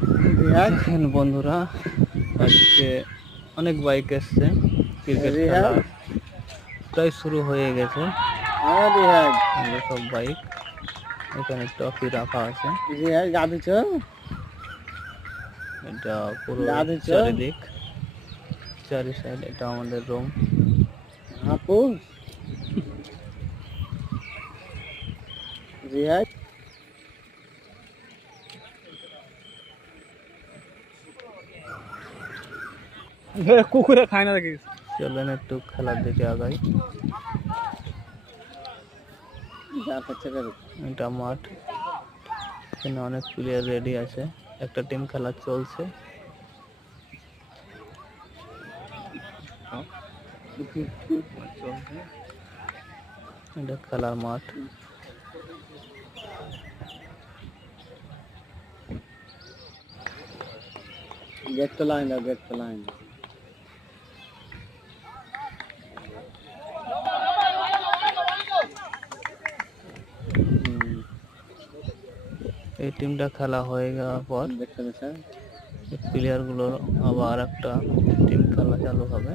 দেখেন বন্ধুরা, আজকে অনেক বাইক এসছে। ক্রিকেট খেলা প্রায় শুরু হয়ে গেছে। সব বাইক এখানে ট্রফি রাখা আছে। এটা পুরো চারিদিক, চারি সাইড। এটা আমাদের রুম। কুকুরে খায় না দেখি। চলেন একটু খেলার দিকে আগাই। এটা মাঠ, এখানে অনেক প্লেয়ার রেডি আছে। একটা টিম খেলা চলছে। এটা খেলার মাঠ। गेट तो लाइन है, गेट तो लाइन है। এই টিমটা খেলা হয়ে যাওয়ার পর প্লেয়ার গুলোর আবার একটা টিম খেলা চালু হবে।